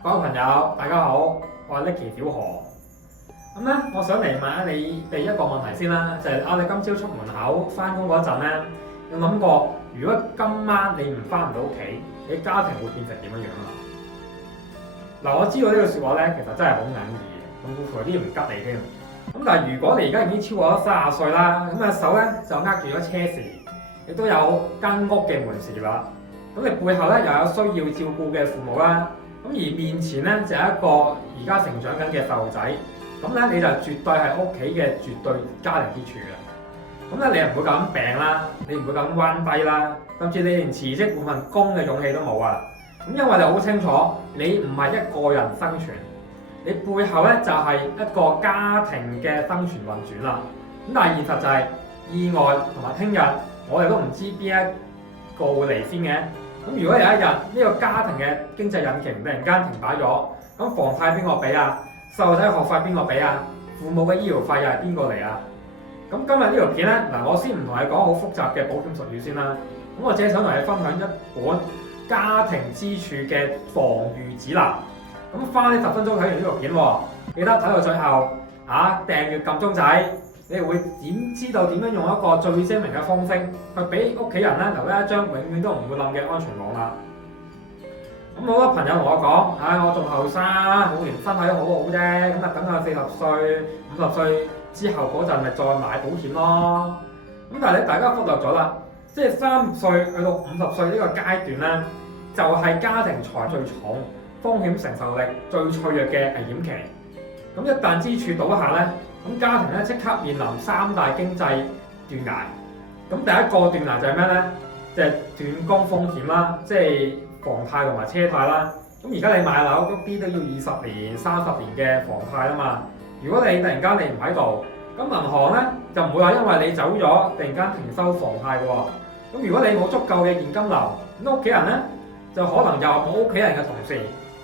各位朋友，大家好，我係 Nicky 小何。我想嚟問下你第一個問題先啦，就係你今朝出門口翻工嗰陣咧，有諗過如果今晚你唔翻唔到屋企，你家庭會變成點樣樣啊？嗱，我知道呢句説話咧，其實真係好隱義嘅，咁似乎有啲唔吉利添。但係如果你而家已經超過咗30歲啦，手咧就握住咗車匙，亦都有間屋嘅門匙啦，咁你背後咧又有需要照顧嘅父母啦。而面前咧就係一個而家成長緊嘅細路仔，你就絕對係屋企嘅絕對家庭支柱嘅。你又唔會咁病啦，你唔會咁彎低啦，甚至你連辭職換份工嘅勇氣都冇啊！因為你好清楚，你唔係一個人生存，你背後咧就係一個家庭嘅生存運轉啦。但係現實就係意外同埋聽日，我哋都唔知邊一個會嚟先嘅。如果有一日呢個家庭嘅經濟引擎突然間停擺咗，咁房貸邊個俾啊？細路仔學費邊個俾啊？父母嘅醫療費又係邊個嚟啊？今日呢條片咧，我先唔同你講好複雜嘅保險術語先啦。我只係想同你分享一本家庭支柱嘅防禦指南。花呢10分鐘睇完呢條片喎，記得睇到最後訂閱撳鐘仔。你會點知道點樣用一個最精明嘅方式去俾屋企人咧留低一張永遠都唔會冧嘅安全網啦？好多朋友同我講，我仲後生，每年身體好好啫，等下40歲、50歲之後嗰陣咪再買保險咯。但係大家忽略咗啦，即係30歲去到50歲呢個階段咧，就係家庭財最重、風險承受力最脆弱嘅危險期。一旦支柱倒下咧，家庭咧即刻面臨3大經濟斷崖。第一個斷崖就係咩咧？就係斷供風險啦，即係房貸同埋車貸啦。而家你買樓喐啲都要20年、30年嘅房貸啦嘛。如果你突然間你唔喺度，銀行咧就唔會話因為你走咗突然間停收房貸嘅喎。如果你冇足夠嘅現金流，屋企人咧就可能又冇屋企人嘅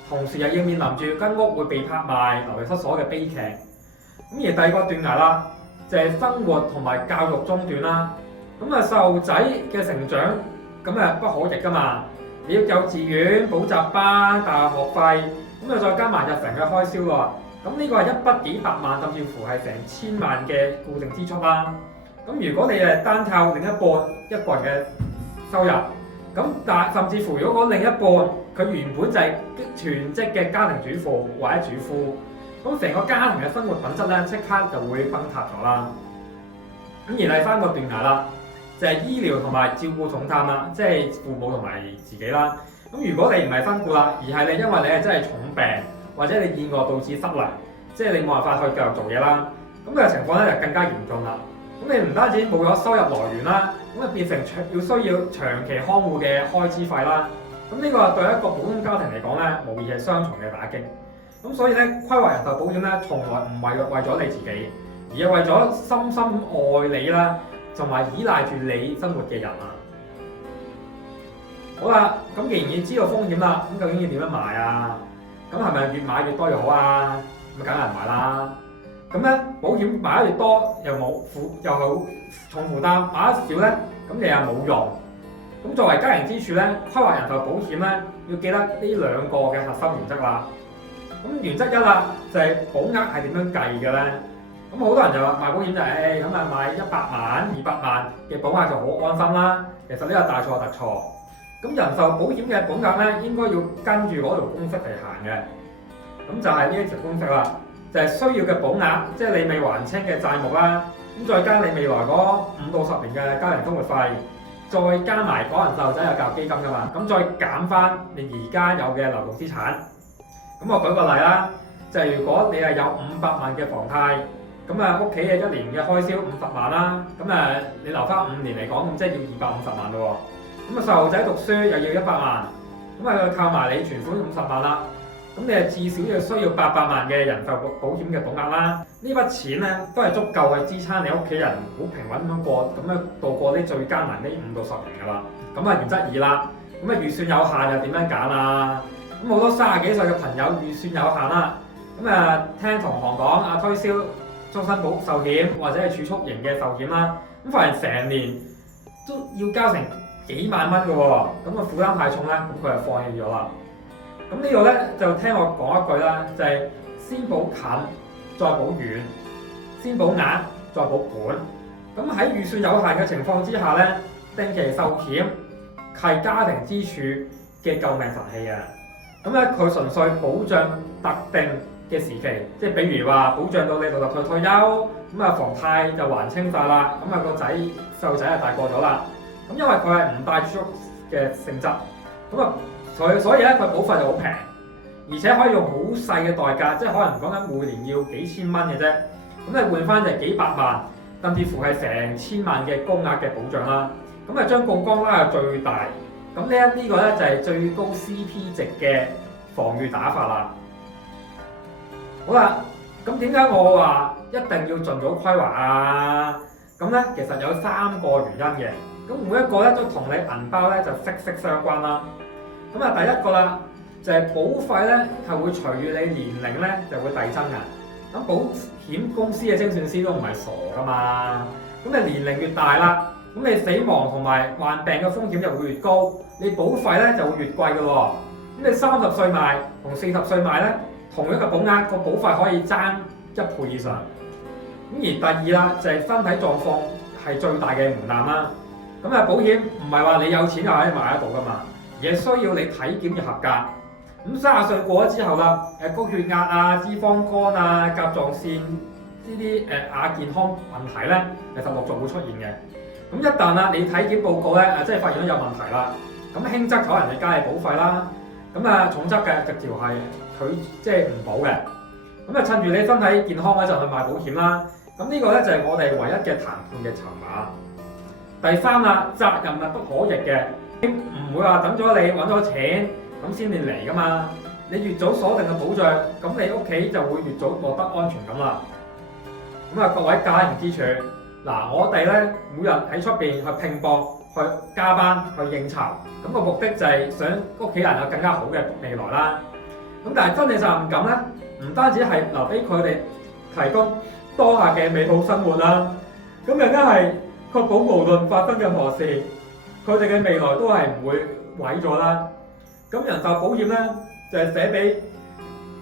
同時又要面臨住間屋會被拍賣、流離失所嘅悲劇。而第二個斷崖啦，就係生活同埋教育中斷啦。細路仔嘅成長不可逆噶嘛，你要幼稚園、補習班、大學學費，再加埋日常嘅開銷喎。呢個係一筆幾百萬，甚至乎係成千萬嘅固定支出啦。如果你係單靠另一半一個人嘅收入，甚至乎如果另一半佢原本就係全職嘅家庭主婦或者主夫，成個家庭嘅生活品質咧即刻就會崩塌咗啦。而第3個斷崖啦，就係醫療同埋照顧重擔啦，即係父母同埋自己啦。如果你唔係身故啦，而係你因為你係真係重病，或者你意外導致失能，即係你冇辦法去繼續做嘢啦，嘅情況咧就更加嚴重啦。你唔單止冇咗收入來源啦，變成需要長期看護嘅開支費啦。呢個對一個普通家庭嚟講咧，無疑係雙重嘅打擊。所以咧，規劃人壽保險咧，從來唔係為咗你自己，而係為咗深深愛你啦，同埋依賴住你生活嘅人啊。好啦，既然你知道風險啦，究竟要點樣買啊？係咪越買越多越好啊？梗係唔買啦。保險買得越多又好重負擔，買得少咧，你又冇用。作為家庭支柱咧，規劃人壽保險咧，要記得呢2個嘅核心原則啦。原則1啦，就係保額係點樣計嘅咧？好多人就話買保險就係買100萬、200萬嘅保額就好安心啦。其實呢個大錯特錯。人壽保險嘅保額咧，應該要跟住嗰條公式嚟行嘅。就係呢一條公式啦，就係需要嘅保額，即係你未還清嘅債務啦。再加你未來嗰5到10年嘅家庭生活費，再加埋嗰人細路仔有教育基金噶嘛。再減翻你而家有嘅流動資產。我舉個例啦，就係如果你係有500萬嘅房貸，屋企嘅1年嘅開銷50萬啦，你留翻5年嚟講，即係要250萬咯喎。細路仔讀書又要100萬，靠埋你存款50萬啦，你係至少需要800萬嘅人壽保險嘅保額啦。呢筆錢咧都係足夠去支撐你屋企人好平穩咁度過呢最艱難呢5到10年噶啦。原則2啦，預算有限又點樣揀啊？好多30幾歲嘅朋友預算有限啦，聽同行講推銷終身保壽險或者係儲蓄型嘅壽險啦，發現成年都要交成幾萬蚊嘅喎，負擔太重咧，佢就放棄咗啦。咁呢個咧就聽我講一句啦，就係、先保近再保遠，先保額再保本。咁喺預算有限嘅情況之下咧，定期壽險係家庭支柱嘅救命神器啊！咁咧佢純粹保障特定嘅時期，即係比如話保障到你60歲退休，咁啊房貸就還清晒啦，咁啊個細路仔啊大個咗啦，咁因為佢係唔帶儲蓄嘅性質，咁啊所以咧佢保費就好平，而且可以用好細嘅代價，即係可能講緊每年要幾千蚊嘅啫，咁你換翻就幾百萬，甚至乎係成千萬嘅高額嘅保障啦，咁啊將槓桿拉到最大。咁呢個咧就係最高 CP 值嘅防禦打法啦。好啦，咁點解我話一定要盡早規劃啊？咁咧其實有3個原因嘅，咁每一個咧都同你銀包咧就息息相關啦。咁啊第一個啦，就係保費咧係會隨住你年齡咧就會遞增嘅。咁保險公司嘅精算師都唔係傻噶嘛，咁你年齡越大啦，咁你死亡同埋患病嘅風險就會越高，你保費咧就會越貴嘅喎。咁你30歲賣同40歲賣咧，同一個保額個保費可以爭1倍以上。咁而第二啦，就係身體狀況係最大嘅門檻啦。咁啊，保險唔係話你有錢就可以買得到噶嘛，而係需要你體檢要合格。咁30歲過咗之後啦，高血壓啊、脂肪肝啊、甲狀腺呢啲亞健康問題咧，其實陸續會出現嘅。咁一旦啦，你體檢報告咧即係發現咗有問題啦，咁輕則可能你加你保費啦，咁啊重則嘅直接係佢即係唔保嘅。咁啊趁住你身體健康嗰陣去買保險啦。咁呢個咧就係我哋唯一嘅談判嘅籌碼。第三啦，責任係不可逆嘅，唔會話等咗你揾咗錢咁先至嚟噶嘛。你越早鎖定嘅保障，咁你屋企就會越早獲得安全感啦。咁啊各位家庭支柱。嗱，我哋咧每日喺出邊去拼搏、去加班、去應酬，咁個目的就係想屋企人有更加好嘅未來啦。咁但係真正責任感咧，唔單止係留俾佢哋提供當下嘅美好生活啦，咁更加係確保無論發生任何事，佢哋嘅未來都係唔會毀咗啦。咁人壽保險咧就係寫俾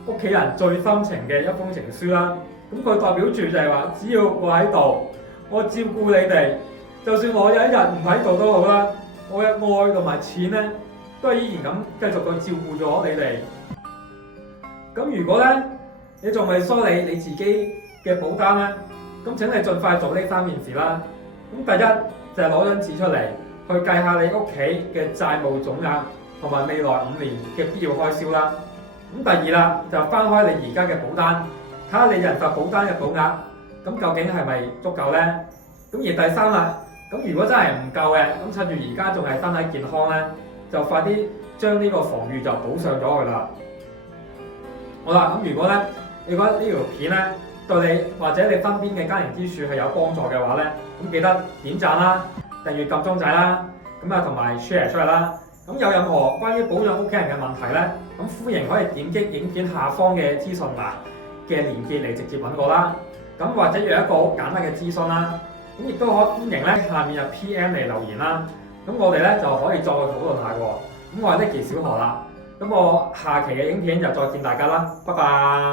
屋企人最深情嘅一封情書啦。咁佢代表住就係話，只要我喺度，我照顧你哋，就算我有一日唔喺度都好啦，我嘅愛同埋錢咧，都係依然咁繼續去照顧咗你哋。咁如果咧，你仲未梳理你自己嘅保單咧，咁請你盡快做呢3件事啦。咁第一就係攞張紙出嚟，去計下你屋企嘅債務總額同埋未來5年嘅必要開銷啦。咁第二啦，就翻開你而家嘅保單，睇下你人壽保單嘅保額。咁究竟係咪足夠呢？咁而第三啦，咁如果真係唔夠嘅，咁趁住而家仲係身體健康咧，就快啲將呢個防禦就補上咗佢啦。好啦，咁如果咧，你覺得呢條片咧對你或者你身邊嘅家庭支柱係有幫助嘅話咧，咁記得點讚啦、訂閱撳鐘仔啦，咁啊同埋 share 出嚟啦。咁有任何關於保養屋企人嘅問題咧，咁歡迎可以點擊影片下方嘅資訊欄嘅連結嚟直接揾我啦。咁或者有一個好簡單嘅諮詢啦，咁亦都可歡迎咧下面入 PM 嚟留言啦，咁我哋咧就可以再討論下喎。咁我係 Nicky 小何啦，咁我下期嘅影片就再見大家啦，拜拜。